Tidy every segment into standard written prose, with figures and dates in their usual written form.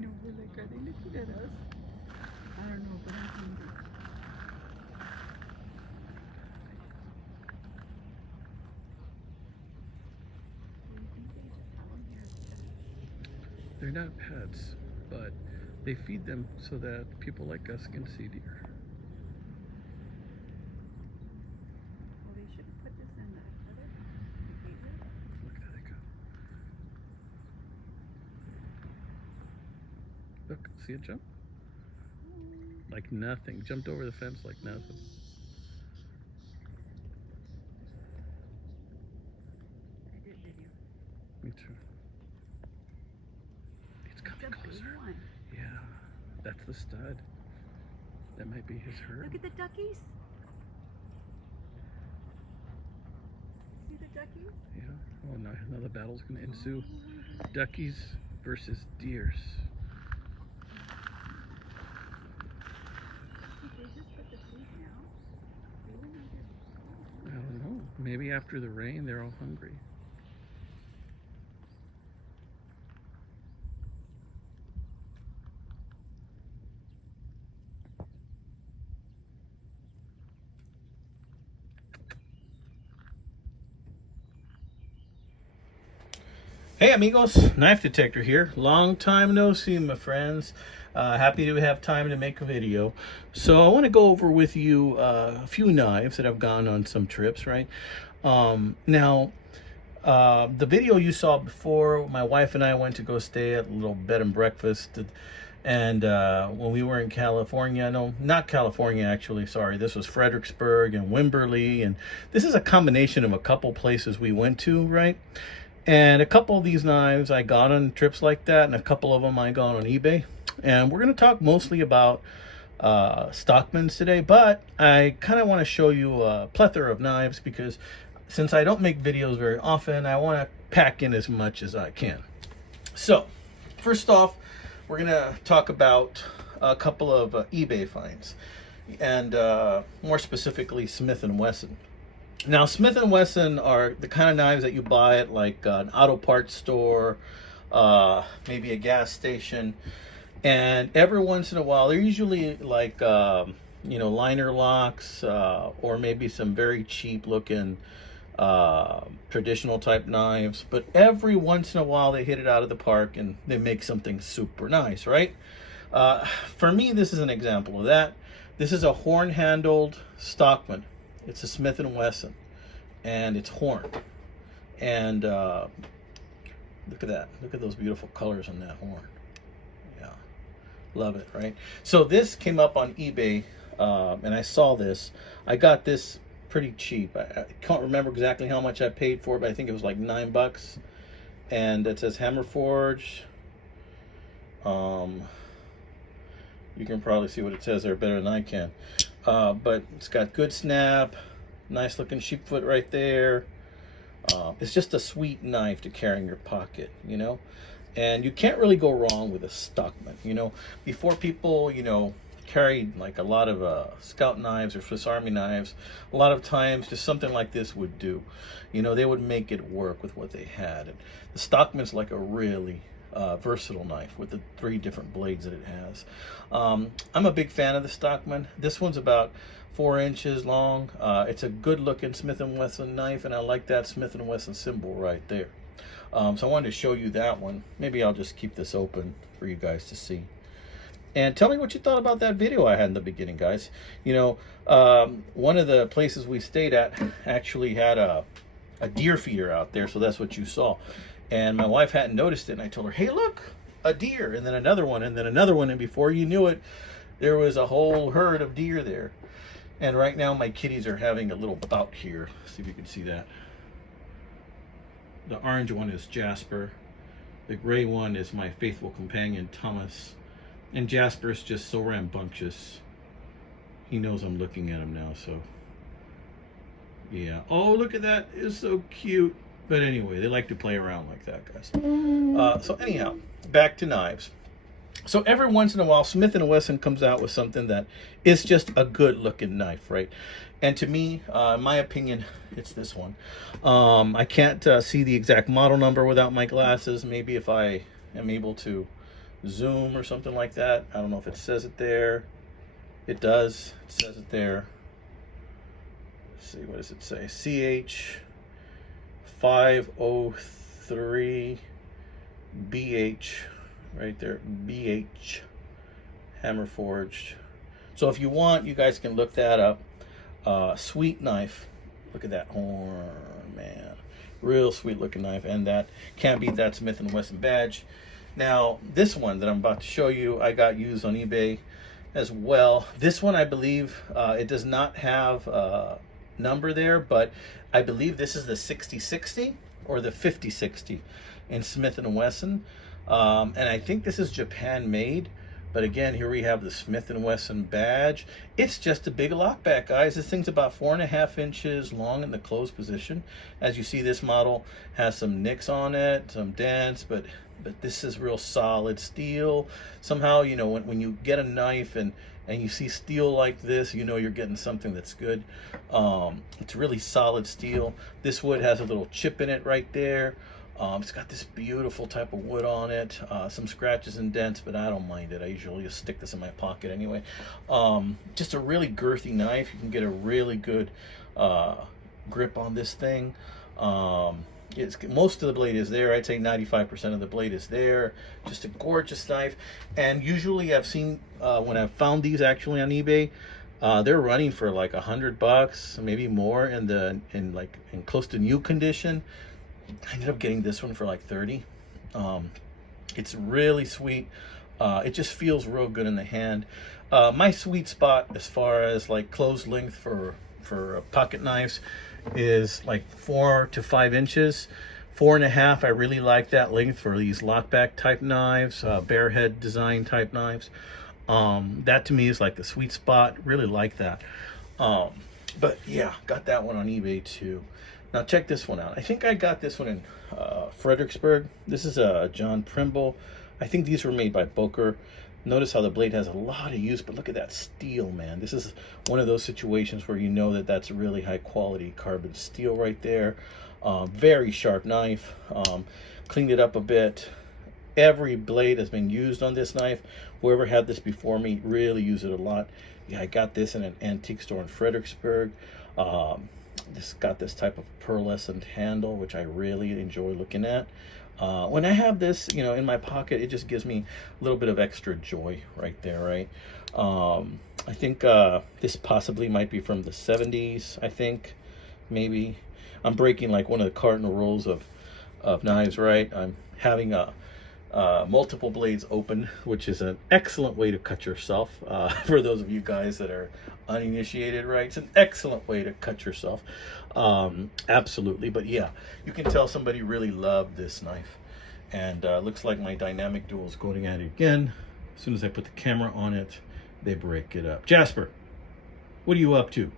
know, we're like, are they looking at us? I don't know, but I'm hungry. They're not pets, but they feed them so that people like us can see deer. Well, they shouldn't put this in the other behavior. Look, there they go. Look, see it jump? Like nothing. Jumped over the fence like nothing. I did video. Me too. It's coming closer. Yeah, that's the stud. That might be his herd. Look at the duckies. See the duckies? Yeah. Oh, now another battle's going to ensue. Duckies versus deers. Did they just put the food now? They were not here before. I don't know. Maybe after the rain, they're all hungry. Hey amigos, knife detector here. Long time no see, my friends. Happy to have time to make a video. So I want to go over with you a few knives that I've gone on some trips, right? Now, the video you saw before, my wife and I went to go stay at a little bed and breakfast. And when we were in California, no, not California actually, sorry, this was Fredericksburg and Wimberley. And this is a combination of a couple places we went to, right? And a couple of these knives I got on trips like that, and a couple of them I got on eBay. And we're going to talk mostly about Stockmans today, but I kind of want to show you a plethora of knives because since I don't make videos very often, I want to pack in as much as I can. So, first off, we're going to talk about a couple of eBay finds, and more specifically Smith & Wesson. Now, Smith & Wesson are the kind of knives that you buy at like an auto parts store, maybe a gas station. And every once in a while, they're usually like, you know, liner locks or maybe some very cheap looking traditional type knives. But every once in a while, they hit it out of the park and they make something super nice, right? For me, this is an example of that. This is a horn-handled Stockman. It's a Smith & Wesson, and it's horn. And look at that. Look at those beautiful colors on that horn. Yeah, love it, right? So this came up on eBay, and I saw this. I got this pretty cheap. I can't remember exactly how much I paid for it, but I think it was like $9. And it says Hammer Forge. You can probably see what it says there better than I can. But it's got good snap, nice looking sheepfoot right there. It's just a sweet knife to carry in your pocket, you know. And you can't really go wrong with a Stockman, you know. Before people, you know, carried like a lot of scout knives or Swiss Army knives, a lot of times just something like this would do. You know, they would make it work with what they had. And the Stockman's like a really versatile knife with the 3 different blades that it has. I'm a big fan of the Stockman. This one's about 4 inches long. It's a good looking Smith & Wesson knife, and I like that Smith & Wesson symbol right there. So I wanted to show you that one. Maybe I'll just keep this open for you guys to see. And tell me what you thought about that video I had in the beginning, guys. You know, one of the places we stayed at actually had a deer feeder out there, so that's what you saw. And my wife hadn't noticed it, and I told her, hey, look, a deer, and then another one, and then another one, and before you knew it, there was a whole herd of deer there. And right now, my kitties are having a little bout here. See if you can see that. The orange one is Jasper. The gray one is my faithful companion, Thomas. And Jasper's just so rambunctious. He knows I'm looking at him now, so. Yeah. Oh, look at that. It's so cute. But anyway, they like to play around like that, guys. So anyhow, back to knives. So every once in a while, Smith & Wesson comes out with something that is just a good-looking knife, right? And to me, in my opinion, it's this one. I can't see the exact model number without my glasses. Maybe if I am able to Zoom or something like that. I don't know if it says it there. It does. It says it there. Let's see, what does it say? CH503BH, right there. BH, hammer forged. So if you want, you guys can look that up. Sweet knife. Look at that horn, man. Real sweet looking knife, and that can't beat that Smith & Wesson badge. Now, this one that I'm about to show you, I got used on eBay as well. This one, I believe, it does not have a number there, but I believe this is the 6060 or the 5060 in Smith & Wesson. And I think this is Japan made. But again, here we have the Smith & Wesson badge. It's just a big lockback, guys. This thing's about 4.5 inches long in the closed position. As you see, this model has some nicks on it, some dents, but this is real solid steel. Somehow, you know, when you get a knife and you see steel like this, you know you're getting something that's good. It's really solid steel. This wood has a little chip in it right there. It's got this beautiful type of wood on it, some scratches and dents, but I don't mind it. I usually just stick this in my pocket anyway. Just a really girthy knife. You can get a really good grip on this thing. Most of the blade is there. I'd say 95% of the blade is there. Just a gorgeous knife. And usually I've seen, when I've found these actually on eBay, they're running for like $100, maybe more in close to new condition. I ended up getting this one for like 30. It's really sweet. It just feels real good in the hand. My sweet spot as far as like closed length for pocket knives is like 4 to 5 inches. 4.5, I really like that length for these lockback type knives, bare head design type knives. That to me is like the sweet spot. Really like that. But yeah, got that one on eBay too. Now check this one out. I think I got this one in Fredericksburg. This is a John Primble. I think these were made by Booker. Notice how the blade has a lot of use, but look at that steel, man. This is one of those situations where you know that that's really high quality carbon steel right there. Very sharp knife. Cleaned it up a bit. Every blade has been used on this knife. Whoever had this before me really used it a lot. Yeah, I got this in an antique store in Fredericksburg. This got this type of pearlescent handle, which I really enjoy looking at. When I have this, you know, in my pocket, it just gives me a little bit of extra joy right there, right? I think this possibly might be from the 70s, I think, maybe. I'm breaking like one of the cardinal rules of knives, right? I'm having multiple blades open, which is an excellent way to cut yourself. For those of you guys that are uninitiated, right? It's an excellent way to cut yourself. Absolutely. But yeah, you can tell somebody really loved this knife. And looks like my dynamic dual is going at it again. As soon as I put the camera on it, they break it up. Jasper, what are you up to?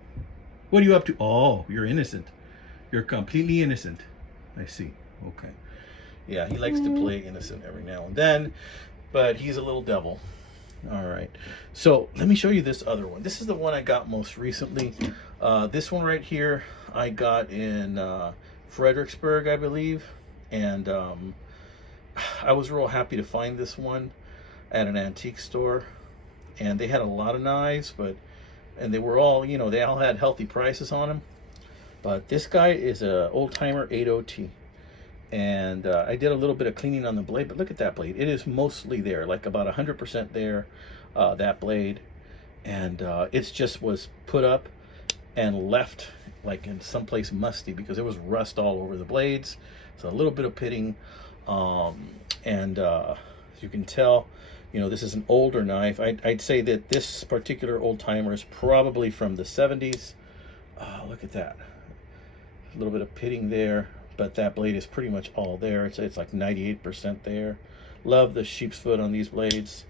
What are you up to? Oh, you're innocent. You're completely innocent. I see. Okay. Yeah, he likes to play innocent every now and then, but he's a little devil. All right. So let me show you this other one. This is the one I got most recently. This one right here, I got in Fredericksburg, I believe. And I was real happy to find this one at an antique store. And they had a lot of knives, and they were all, you know, they all had healthy prices on them. But this guy is a old timer 80T. And I did a little bit of cleaning on the blade, but look at that blade. It is mostly there, like about 100% there, that blade. And it just was put up and left like in someplace musty because there was rust all over the blades. So a little bit of pitting. As you can tell, you know, this is an older knife. I'd say that this particular old timer is probably from the 70s. Look at that. A little bit of pitting there, but that blade is pretty much all there. It's like 98% there. Love the sheep's foot on these blades.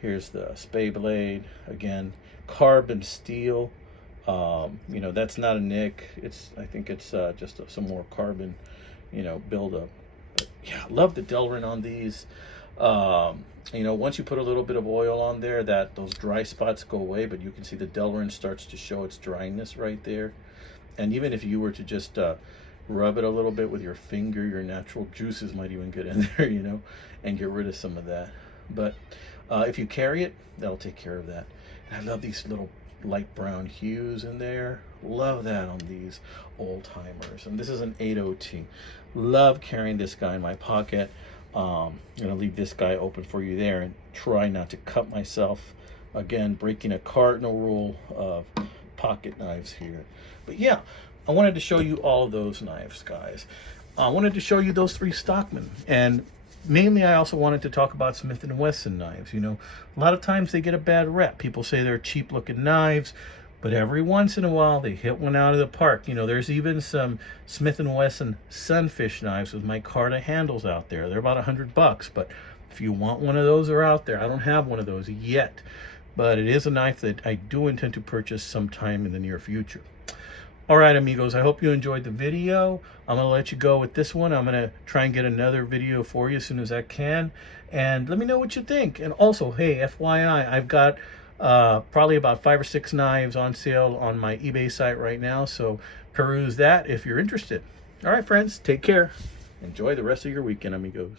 Here's the spay blade. Again, carbon steel. You know, that's not a nick. I think it's just some more carbon, you know, buildup. But yeah, love the Delrin on these. You know, once you put a little bit of oil on there, those dry spots go away, but you can see the Delrin starts to show its dryness right there. And even if you were to just rub it a little bit with your finger. Your natural juices might even get in there, you know, and get rid of some of that. But if you carry it, that'll take care of that. And I love these little light brown hues in there. Love that on these old timers. And this is an 80T. Love carrying this guy in my pocket. I'm gonna leave this guy open for you there and try not to cut myself. Again, breaking a cardinal rule of pocket knives here. But yeah, I wanted to show you all of those knives, guys. I wanted to show you those 3 Stockman, and mainly I also wanted to talk about Smith & Wesson knives. You know, a lot of times they get a bad rep. People say they're cheap looking knives, but every once in a while they hit one out of the park. You know, there's even some Smith & Wesson Sunfish knives with micarta handles out there. They're about $100, but if you want one of those, they're out there. I don't have one of those yet, but it is a knife that I do intend to purchase sometime in the near future. All right, amigos, I hope you enjoyed the video. I'm going to let you go with this one. I'm going to try and get another video for you as soon as I can. And let me know what you think. And also, hey, FYI, I've got probably about 5 or 6 knives on sale on my eBay site right now. So peruse that if you're interested. All right, friends, take care. Enjoy the rest of your weekend, amigos.